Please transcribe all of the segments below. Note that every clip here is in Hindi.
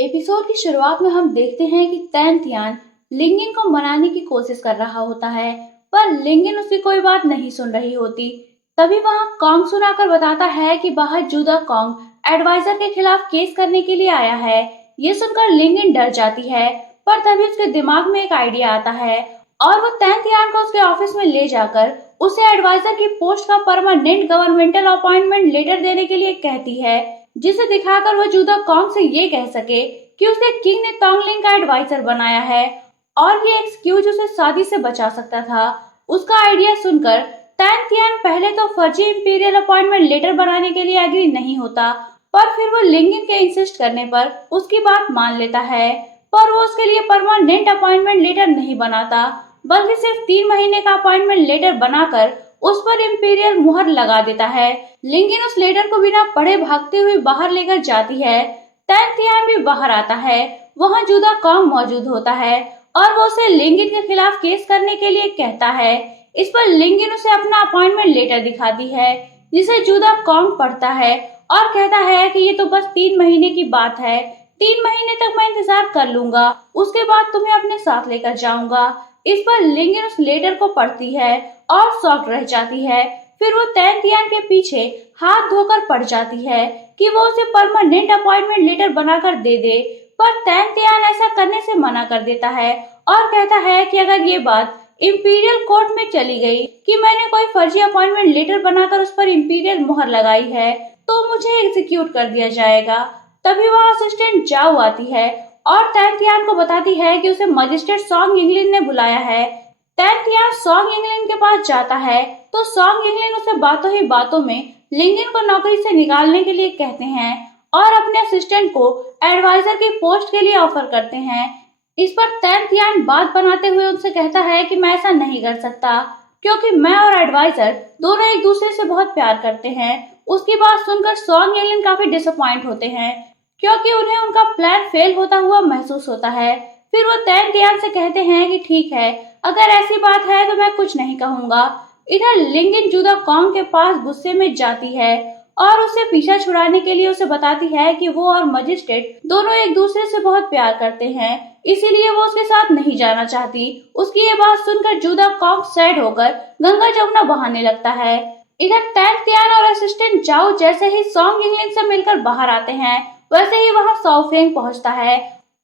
एपिसोड की शुरुआत में हम देखते हैं कि तैन तियान लिंगिन को मनाने की कोशिश कर रहा होता है, पर लिंगिन उसकी कोई बात नहीं सुन रही होती। तभी वहां कॉन्ग सुनाकर बताता है कि बाहर जूदा कॉन्ग एडवाइजर के खिलाफ केस करने के लिए आया है। ये सुनकर लिंगिन डर जाती है, पर तभी उसके दिमाग में एक आइडिया आता है और वो तैन तियान को उसके ऑफिस में ले जाकर उसे एडवाइजर की पोस्ट का परमानेंट गवर्नमेंटल अपॉइंटमेंट लेटर देने के लिए कहती है, जिसे दिखाकर वो जूदा कॉन्ग से ये कह सके कि उसे किंग ने तोंगलिंग का एडवाइजर बनाया है और ये एक्सक्यूज उसे शादी से बचा सकता था। उसका आइडिया सुनकर तैन तियान पहले तो फर्जी इंपीरियल अपॉइंटमेंट लेटर बनाने के लिए एग्री नहीं होता, पर फिर वो लिंगिन के इंसिस्ट करने पर उसकी बात मान लेता है। पर वो उसके लिए परमानेंट अपॉइंटमेंट लेटर नहीं बनाता, बल्कि सिर्फ 3 महीने का अपॉइंटमेंट लेटर बनाकर उस पर इंपीरियल मुहर लगा देता है। लिंगिन उस लेटर को बिना पढ़े भागते हुए बाहर लेकर जाती है। तैन तियान भी बाहर आता है। वहाँ जूदा कॉन्ग मौजूद होता है और वो उसे लिंगिन के खिलाफ केस करने के लिए कहता है। इस पर लिंगिन उसे अपना अपॉइंटमेंट लेटर दिखाती है, जिसे जूदा कॉन्ग पढ़ता है और कहता है कि ये तो बस 3 महीने की बात है। 3 महीने तक मैं इंतजार कर लूंगा, उसके बाद तुम्हें अपने साथ लेकर जाऊंगा। इस पर लिंगिन उस लेटर को पढ़ती है और शॉक रह जाती है। फिर वो तैन तियान के पीछे हाथ धोकर पड़ जाती है कि वो उसे परमानेंट अपॉइंटमेंट लेटर बनाकर दे दे, पर तैन तियान ऐसा करने से मना कर देता है और कहता है कि अगर ये बात इंपीरियल कोर्ट में चली गई कि मैंने कोई फर्जी अपॉइंटमेंट लेटर बनाकर उस पर इंपीरियल मुहर लगाई है, तो मुझे एग्जीक्यूट कर दिया जाएगा। तभी वहाँ असिस्टेंट जाओ आती है और तैन तियान को बताती है कि उसे मजिस्ट्रेट सॉन्ग इंग्लिन ने बुलाया है। तैन तियान सॉन्ग इंग्लिन के पास जाता है तो सॉन्ग इंग्लिन उसे बातों ही बातों में लिंगिन को नौकरी से निकालने के लिए कहते हैं और अपने असिस्टेंट को एडवाइजर की पोस्ट के लिए ऑफर करते हैं। इस पर तैन तियान बात बनाते हुए उनसे कहता है कि मैं ऐसा नहीं कर सकता, क्योंकि मैं और एडवाइजर दोनों एक दूसरे से बहुत प्यार करते हैं। उसकी बात सुनकर सॉन्ग इंग्लिन काफी डिसअपॉइंट होते हैं, क्योंकि उन्हें उनका प्लान फेल होता हुआ महसूस होता है। फिर वो तैन तियान से कहते हैं कि ठीक है, अगर ऐसी बात है तो मैं कुछ नहीं कहूंगा। इधर लिंगिन जूदा कॉन्ग के पास गुस्से में जाती है और उसे पीछा छुड़ाने के लिए उसे बताती है कि वो और मजिस्ट्रेट दोनों एक दूसरे से बहुत प्यार करते हैं, इसीलिए वो उसके साथ नहीं जाना चाहती। उसकी ये बात सुनकर जूदा कॉन्ग सैड होकर गंगा जमुना बहाने लगता है। इधर तैन तियान और असिस्टेंट जाओ जैसे ही सॉन्ग इंग्लिन से मिलकर बाहर आते हैं, वैसे ही वहाँ साओफेंग पहुंचता है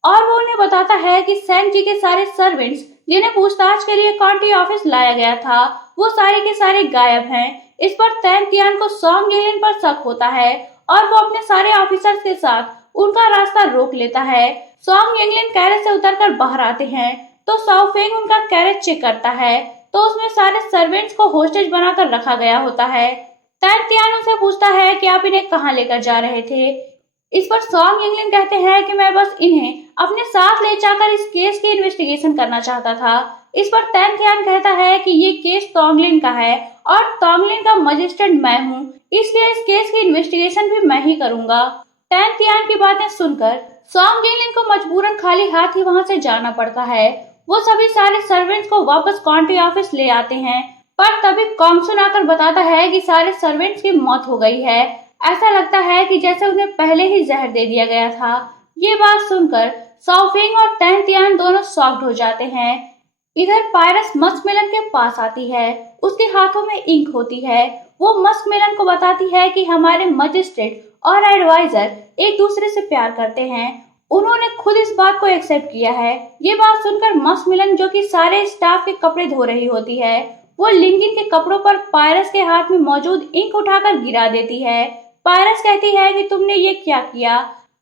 और वो उन्हें बताता है कि सैन जी के सारे सर्वेंट्स जिन्हें पूछताछ के लिए काउंटी ऑफिस लाया गया था, वो सारे के सारे गायब हैं। इस पर तैन तियान को सॉन्ग इंग्लिन पर शक होता है और वो अपने सारे ऑफिसर्स के साथ उनका रास्ता रोक लेता है। सॉन्ग इंग्लिन कैरेज से उतरकर बाहर आते हैं तो साओफेंग उनका कैरेज चेक करता है, तो उसमें सारे सर्वेंट्स को होस्टेज बनाकर रखा गया होता है। तैन तियान उनसे पूछता है कि आप इन्हें कहाँ लेकर जा रहे थे। इस पर सॉन्ग इंग्लिन कहते हैं कि मैं बस इन्हें अपने साथ ले जाकर इस केस की इन्वेस्टिगेशन करना चाहता था। इस पर तैन तियान कहता है कि ये केस तोंगलिन का है और तोंगलिन का मजिस्ट्रेट मैं हूँ, इसलिए इस केस की इन्वेस्टिगेशन भी मैं ही करूंगा। तैन तियान की बातें सुनकर सॉन्ग इंग्लिन को मजबूरन खाली हाथ ही वहाँ से जाना पड़ता है। वो सभी सारे सर्वेंट्स को वापस काउंटी ऑफिस ले आते हैं, पर तभी कॉन्गसुन आकर बताता है कि सारे सर्वेंट्स की मौत हो गई है। ऐसा लगता है कि जैसे उन्हें पहले ही जहर दे दिया गया था। ये बात सुनकर साओफेंग और तैन तियान दोनों शॉक्ड हो जाते हैं। इधर पायरस मस्कमेलन के पास आती है, उसके हाथों में इंक होती है। वो मस्कमेलन को बताती है कि हमारे मजिस्ट्रेट और एडवाइजर एक दूसरे से प्यार करते हैं, उन्होंने खुद इस बात को एक्सेप्ट किया है। ये बात सुनकर मस्कमेलन, जो कि सारे स्टाफ के कपड़े धो रही होती है, वो लिंगिन के कपड़ों पर पायरस के हाथ में मौजूद इंक उठाकर गिरा देती है। पायरस कहती है कि तुमने ये क्या किया।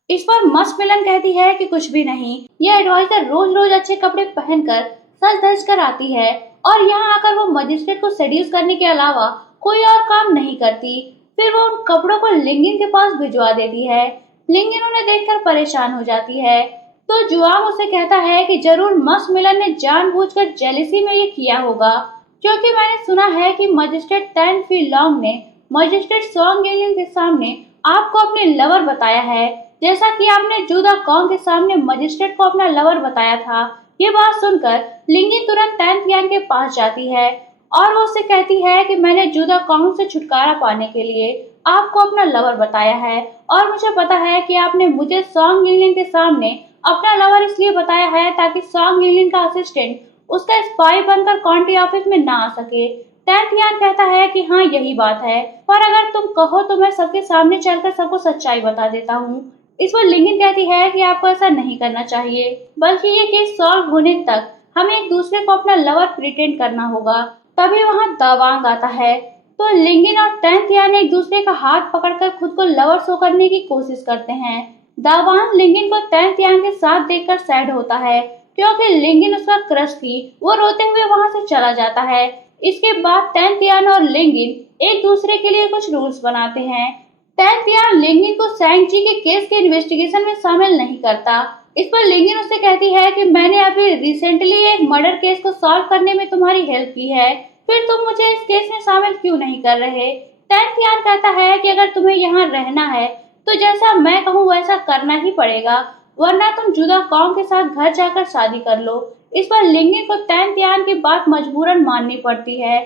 इस पर मस्कमेलन कहती है कि कुछ भी नहीं, ये एडवाइजर रोज रोज अच्छे कपड़े पहनकर सज धज कर आती है और यहाँ आकर वो मजिस्ट्रेट को सेड्यूस करने के अलावा कोई और काम नहीं करती। फिर वो उन कपड़ों को लिंगिन के पास भिजवा देती है। लिंगिन उन्हें देखकर परेशान हो जाती है, तो जुआंग उसे कहता है कि जरूर मस्कमेलन ने जानबूझकर जेलिसी में ये किया होगा, क्योंकि मैंने सुना है कि मजिस्ट्रेट तैन फी लॉन्ग ने मजिस्ट्रेट सॉन्ग इंग्लिन के सामने आपको अपने लवर बताया है, जैसा कि आपने जूदा कॉन्ग के सामने मजिस्ट्रेट को अपना लवर बताया था। ये बात सुनकर लिंगिन तुरंत तैन तियान के पास जाती है और वो उससे कहती है कि मैंने जूदा कॉन्ग से छुटकारा पाने के लिए आपको अपना लवर बताया है और मुझे पता है कि आपने मुझे सॉन्ग यिंगलिंग के सामने अपना लवर इसलिए बताया है ताकि सॉन्ग यिंगलिंग का असिस्टेंट उसका स्पाई बनकर कॉन्टी ऑफिस में ना आ सके। टैंथियान कहता है कि हाँ यही बात है, पर अगर तुम कहो तो मैं सबके सामने चलकर सबको सच्चाई बता देता हूँ। इस पर लिंगन कहती है कि आपको ऐसा नहीं करना चाहिए, बल्कि ये केस सॉल्व होने तक हमें एक दूसरे को अपना लवर प्रिटेंड करना होगा। तभी वहाँ दावांग आता है, तो लिंगन और टैंथियान एक दूसरे का हाथ पकड़कर खुद को लवर शो करने की कोशिश करते हैं। दावांग लिंगन को टैंथियान के साथ देखकर सैड होता है, क्योंकि लिंगन उसका क्रश थी। वो रोते हुए वहाँ से चला जाता है। इसके बाद टैंथियान और लिंगन एक दूसरे के लिए कुछ रूल्स बनाते हैं। टैंथियान लिंगन को सैंग-ची के केस के इन्वेस्टिगेशन में शामिल नहीं करता। इस पर लिंगन उससे कहती है कि मैंने अभी रिसेंटली एक मर्डर केस को सॉल्व करने में तुम्हारी हेल्प की है, फिर तुम मुझे इस केस में शामिल क्यों नहीं कर रहे। टैंथियान कहता है कि अगर तुम्हें यहाँ रहना है तो जैसा मैं कहूँ वैसा करना ही पड़ेगा, वरना तुम जुदा कॉन्ग के साथ घर जाकर शादी कर लो। इस पर लिंगन को टैंथियान की बात मजबूरन माननी पड़ती है।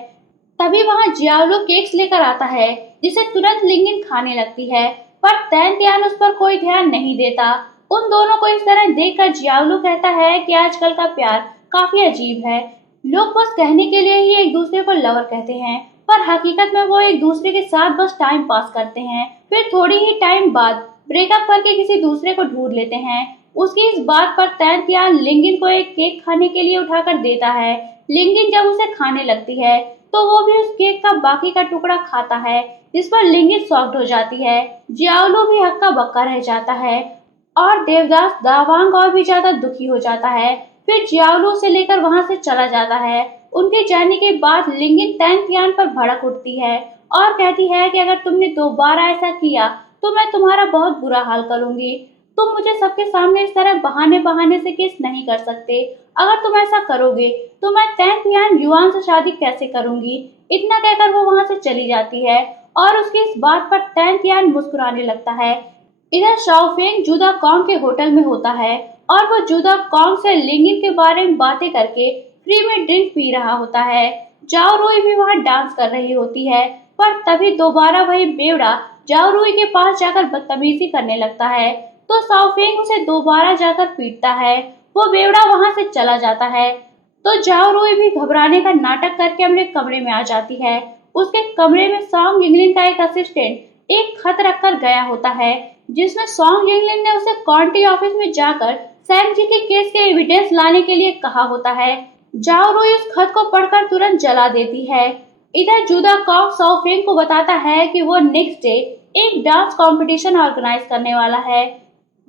तभी वहाँ जियाओलू केक्स लेकर आता है, जिसे तुरंत लिंगन खाने लगती है, पर टैंथियान उस पर कोई ध्यान नहीं देता। उन दोनों को इस तरह देखकर जियाओलू कहता है कि आजकल का प्यार काफी अजीब है। लोग बस कहने के लिए ही एक दूसरे को लवर कहते हैं, पर हकीकत में वो एक दूसरे के साथ बस टाइम पास करते हैं, फिर थोड़ी ही टाइम बाद ब्रेकअप करके किसी दूसरे को ढूंढ लेते हैं। उसकी इस बात पर टैंथियान लिंगन को एक केक खाने के लिए उठाकर देता है। लिंगन जब उसे खाने लगती है तो वो भी उस केक का बाकी का टुकड़ा खाता है, जिस पर लिंगन शॉक्ड हो जाती है। जियाओलू भी हक्का बक्का रह जाता है और देवदास दावांग और भी ज्यादा दुखी हो जाता है। फिर जियाओलू उसे लेकर वहां से चला जाता है। उनके जाने के बाद लिंगन टैंथियान पर भड़क उठती है और कहती है कि अगर तुमने दोबारा ऐसा किया तो मैं तुम्हारा बहुत बुरा हाल करूंगी। तुम मुझे सबके सामने इस तरह बहाने बहाने से किस नहीं कर सकते। अगर तुम ऐसा करोगे तो मैं टैंथियान युआन से शादी कैसे करूंगी। इतना कहकर वो वहां से चली जाती है और उसकी इस बात पर टैंथियान मुस्कुराने लगता है। इधर शाओफेंग जुदा कॉन्ग के होटल में होता है और वो जुदा कॉन्ग से लिंगन के बारे में बातें करके फ्री में ड्रिंक पी रहा होता है। जाओ रुई भी वहाँ डांस कर रही होती है, पर तभी दोबारा वही बेवड़ा जाओ रुई के पास जाकर बदतमीजी करने लगता है, तो शाओफेंग उसे दोबारा जाकर पीटता है। वो बेवड़ा वहां से चला जाता है, तो जाओ रुई भी घबराने का नाटक करके अपने कमरे में आ जाती है। उसके कमरे में सॉन्ग यिंगलिन का एक असिस्टेंट एक खत रखकर गया होता है, जिसमें सॉन्ग यिंगलिन ने उसे कॉन्टी ऑफिस में जाकर सैंग-जी के केस के एविडेंस लाने के लिए कहा होता है। जाओ रुई उस खत को पढ़कर तुरंत जला देती है। इधर जुदा कॉन्ग शाओफेंग को बताता है कि वो नेक्स्ट डे एक डांस कंपटीशन ऑर्गेनाइज करने वाला है,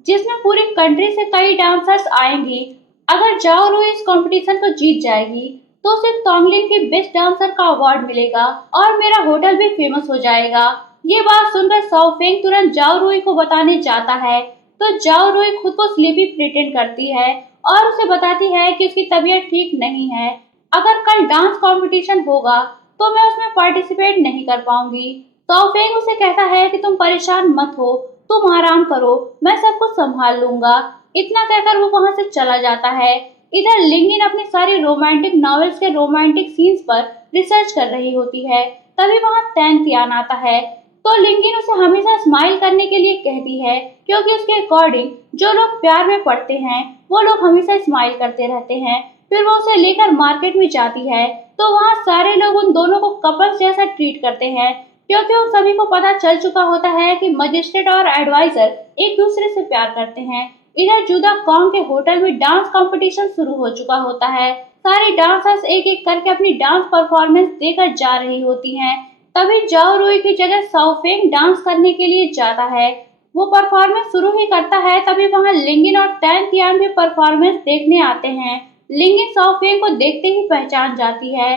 जिसमें पूरी कंट्री से कई डांसर्स आएंगी। अगर जाओ रुई इस कंपटीशन को जीत जाएगी तो उसे तोंगलिन की बेस्ट डांसर का अवार्ड मिलेगा और मेरा होटल भी फेमस हो जाएगा। ये बात सुनकर शाओफेंग तुरंत जाओ रुई को बताने जाता है, तो जाओ रुई खुद को स्लीपी प्रिटेंड करती है और उसे बताती है कि उसकी तबीयत ठीक नहीं है। अगर कल डांस कंपटीशन होगा तो मैं उसमें पार्टिसिपेट नहीं कर पाऊंगी। शाओफेंग उसे कहता है कि तुम परेशान मत हो, तुम आराम करो, मैं सब कुछ संभाल लूंगा। इतना कहकर वो वहां से चला जाता है। इधर लिंगन अपनी सारी रोमांटिक नॉवेल्स के रोमांटिक सीन्स पर रिसर्च कर रही होती है। तभी वहां टैंथियान आता है, तो लिंगन उसे हमेशा स्माइल करने के लिए कहती है, क्योंकि उसके अकॉर्डिंग जो लोग प्यार में पड़ते हैं वो लोग हमेशा स्माइल करते रहते हैं। फिर वो उसे लेकर मार्केट में जाती है, तो वहाँ सारे लोग उन दोनों को कपल्स जैसा ट्रीट करते हैं, क्योंकि उन सभी को पता चल चुका होता है कि मजिस्ट्रेट और एडवाइजर एक दूसरे से प्यार करते हैं। इधर जुदा कॉन्ग के होटल में डांस कंपटीशन शुरू हो चुका होता है। सारी डांसर्स एक एक करके अपनी डांस परफॉर्मेंस देकर जा रही होती हैं। तभी जाओ रुई की जगह शाओफेंग डांस करने के लिए जाता है। वो परफॉर्मेंस शुरू ही करता है, तभी वहाँ लिंगन और टैंथियान भी परफॉर्मेंस देखने आते हैं। लिंगन शाओफेंग को देखते ही पहचान जाती है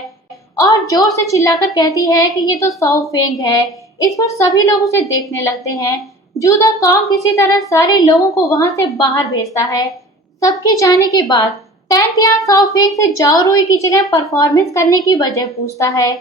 और जोर से चिल्लाकर कहती है कि ये तो शाओफेंग है। इस पर सभी लोग उसे देखने लगते हैं। जुदा कॉन्ग किसी तरह सारे लोगों को वहां से बाहर भेजता है। सबके जाने के बाद टैंथियान शाओफेंग से जाओ रुई की जगह परफॉर्मेंस करने की वजह पूछता है,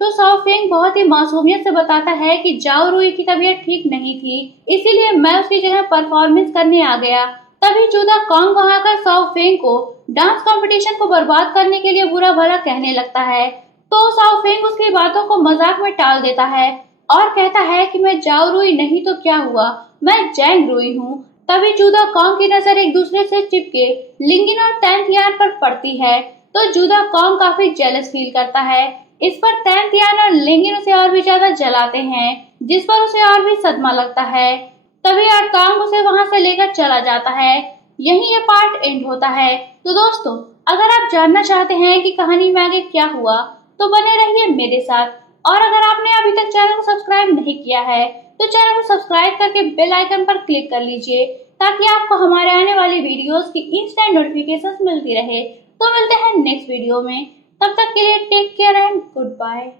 तो शाओफेंग बहुत ही मासूमियत से बताता है कि जाओ रुई की तबीयत ठीक नहीं थी, इसीलिए मैं उसकी जगह परफॉर्मेंस करने आ गया। तभी जुदा कॉन्ग वहां आकर शाओफेंग को डांस कंपटीशन को बर्बाद करने के लिए बुरा भला कहने लगता है, तो शाओफेंग उसकी बातों को मजाक में टाल देता है और कहता है कि मैं जाओ रुई नहीं तो क्या हुआ, मैं जैंग रुई हूँ। तभी जूदा कॉन्ग की नजर एक दूसरे से चिपके लिंगिन और तैंथियान पर पड़ती है, तो जूदा कॉन्ग काफी जेलस फील करता है। इस पर तैंथियान और लिंगिन उसे और भी ज्यादा जलाते हैं, जिस पर उसे और भी सदमा लगता है। तभी कॉन्ग उसे वहां से लेकर चला जाता है। यहीं ये पार्ट एंड होता है। तो दोस्तों, अगर आप जानना चाहते हैं कि कहानी में आगे क्या हुआ, तो बने रहिए मेरे साथ। और अगर आपने अभी तक चैनल को सब्सक्राइब नहीं किया है, तो चैनल को सब्सक्राइब करके बेल आइकन पर क्लिक कर लीजिए, ताकि आपको हमारे आने वाली वीडियोस की इंस्टेंट नोटिफिकेशंस मिलती रहे। तो मिलते हैं नेक्स्ट वीडियो में। तब तक के लिए take care and good bye.